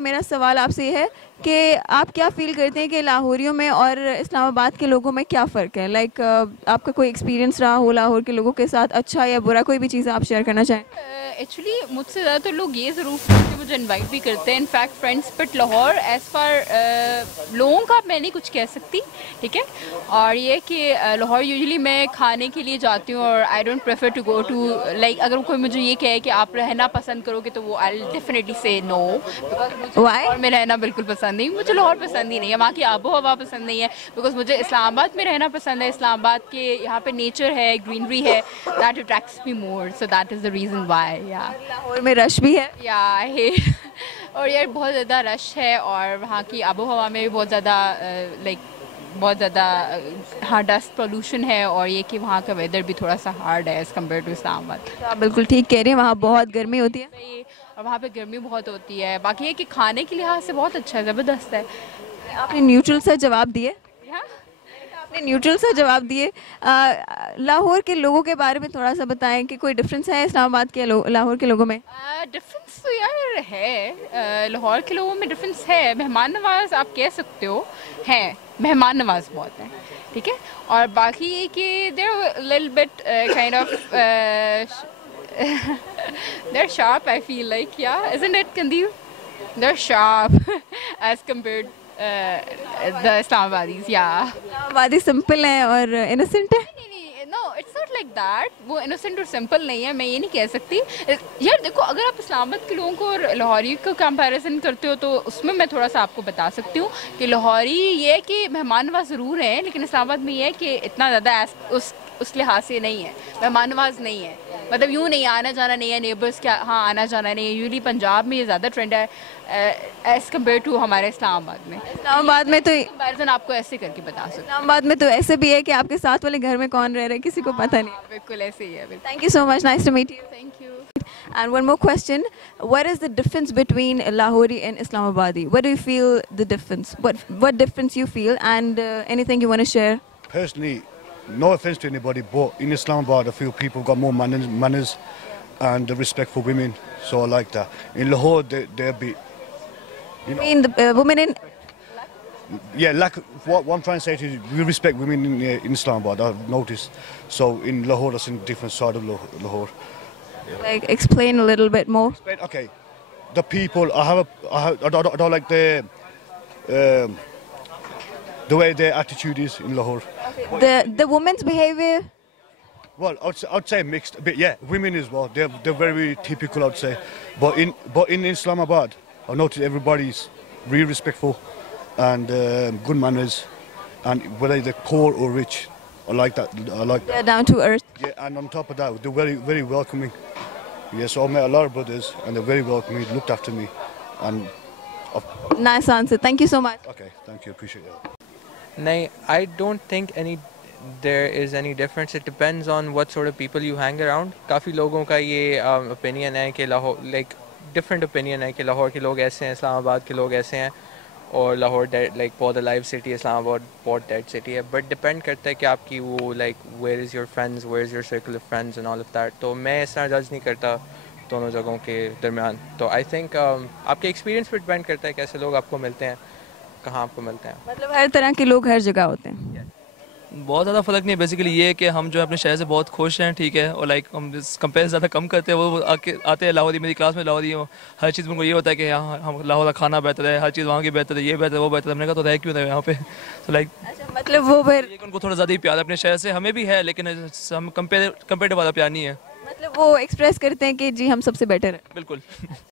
मेरा सवाल आपसे ये है कि आप क्या फ़ील करते हैं कि लाहौरियों में और इस्लामाबाद के लोगों में क्या फ़र्क है? लाइक आपका कोई एक्सपीरियंस रहा हो लाहौर के लोगों के साथ, अच्छा या बुरा, कोई भी चीज़ आप शेयर करना चाहें? एक्चुअली मुझसे ज़्यादातर लोग ये ज़रूर पूछते मुझे इनवाइट भी करते हैं in fact friends, but Lahore as far लोगों का मैं नहीं कुछ कह सकती, ठीक है। और ये कि लाहौर यूजुअली मैं खाने के लिए जाती हूँ और I don't prefer to go to like अगर कोई मुझे ये कहे कि आप रहना पसंद करोगे तो वो आई डेफिनेटली से नो, बिकॉज मुझे Why? लाहौर में रहना बिल्कुल पसंद नहीं, मुझे लाहौर पसंद ही नहीं है, वहाँ की आबो हवा पसंद नहीं है। बिकॉज मुझे इस्लामाबाद में रहना पसंद है, इस्लामाबाद के यहाँ पे नेचर है, ग्रीनरी है, that attracts me more, so that is the reason why. या लाहौर में रश भी है? या है और यार बहुत ज़्यादा रश है और वहाँ की आबो हवा में भी बहुत ज़्यादा लाइक बहुत ज़्यादा हाँ डस्ट पोल्यूशन है, और ये कि वहाँ का वेदर भी थोड़ा सा हार्ड है एज़ कम्पेयर टू इस्लामाबाद। तो आप बिल्कुल ठीक कह रही हैं, वहाँ बहुत गर्मी होती है। सही, और वहाँ पे गर्मी बहुत होती है। बाकी ये कि खाने के लिहाज से बहुत अच्छा है, ज़बरदस्त है। आपने न्यूट्रल सा जवाब दिए। हाँ, आपने न्यूट्रल सा जवाब दिए। लाहौर के लोगों के बारे में थोड़ा सा बताएं कि कोई डिफरेंस है इस्लामाबाद के लाहौर के लोगों में? डिफरेंस तो यार है, लाहौर के लोगों में डिफरेंस है। मेहमान नवाज आप कह सकते हो, हैं मेहमान नवाज बहुत हैं, ठीक है। और बाकी ये कि they're little bit kind of they're sharp, I feel like, yeah, isn't it, Kandeep? They're sharp as compared the Islamabadis, yeah. वादी सिंपल है और इनोसेंट है। No it's not like that, वो इनोसेंट और सिंपल नहीं है, मैं ये नहीं कह सकती। यार देखो, अगर आप इस्लामाबाद के लोगों को और लाहौरी को कंपैरिजन करते हो तो उसमें मैं थोड़ा सा आपको बता सकती हूँ कि लाहौरी ये है कि मेहमान नवाज ज़रूर है, लेकिन इस्लामाबाद में ये है कि इतना ज़्यादा उस लिहाज से नहीं है, मेहमान नवाज नहीं है। मतलब यूँ नहीं, आना जाना नहीं है, नेबर्स क्या, हाँ आना जाना नहीं है। यूजली पंजाब में ये ज़्यादा ट्रेंड है एज़ कम्पेयर टू हमारे इस्लामाबाद में। इस्लामाबाद में तो कंपैरिजन आपको ऐसे करके बता सकते इस्लामाबाद में तो ऐसे भी है कि आपके साथ वाले घर में कौन रह रहा है किसी को पता नहीं। हैं, बिल्कुल ऐसे ही है, बिल्कुल। Thank you so much. Nice to meet you. Thank you. And one more question. What is the difference between Lahori and Islamabadi? What do you feel the difference? What difference you feel, and anything you want to share? Personally, no offense to anybody, but in Islamabad I feel people got more manners and respect for women, so I like that. In Lahore they're a bit, you I know, mean, the women in yeah, like what I'm trying to say to you, we respect women in Islamabad, I've noticed. So in Lahore that's in a different side of Lahore. like explain a little bit more. But, okay, the people I don't like the way their attitude is in Lahore. The women's behavior. Well, I'd say mixed a bit. Yeah, women as well. They're very typical, I'd say. But in Islamabad, I noticed everybody's really respectful and good manners, and whether they're poor or rich, I like that. I like They're that. down to earth. Yeah, and on top of that, they're very welcoming. Yeah, so I met a lot of brothers, and they're very welcoming. Looked after me, and Nice answer. Thank you so much. okay, thank you, appreciate it. No, I don't think there is any difference. It depends on what sort of people you hang around. काफ़ी लोगों का ये opinion है कि Lahore like different opinion है कि लाहौर के लोग ऐसे हैं, इस्लामाबाद के लोग ऐसे हैं, और लाहौर like बहुत alive city, इस्लामाबाद बहुत dead city है. But depend करता है कि आपकी वो like where is your friends, where is your circle of friends and all of that. तो मैं इस तरह judge नहीं करता दोनों जगहों के दरमियान. तो I think आपके experience पर depend करता है कैसे लोग आपको मिलते हैं, कहाँ आपको मिलते हैं. मतलब हर तरह के लोग हर जगह होते हैं। बहुत ज़्यादा फ़र्क नहीं है। बेसिकली ये है कि हम जो है अपने शहर से बहुत खुश हैं, ठीक है, और लाइक हम कंपेयर ज़्यादा कम करते हैं। वो आते हैं लाहौरी, मेरी क्लास में लाहौरी हो, हर चीज़ उनको ये होता है कि यहाँ हम लाहौर का खाना बेहतर है, हर चीज़ वहाँ की बेहतर है, ये बेहतर है, वो बेहतर है। हमने कहा तो रह क्यों रहे यहाँ पे। तो लाइक अच्छा, मतलब वो फिर उनको थोड़ा ज़्यादा ही प्यार है अपने शहर से, हमें भी है, लेकिन हम कंपेरेटिव वाला प्यार नहीं है। मतलब वो एक्सप्रेस करते हैं कि जी हम सबसे बेटर है। बिल्कुल।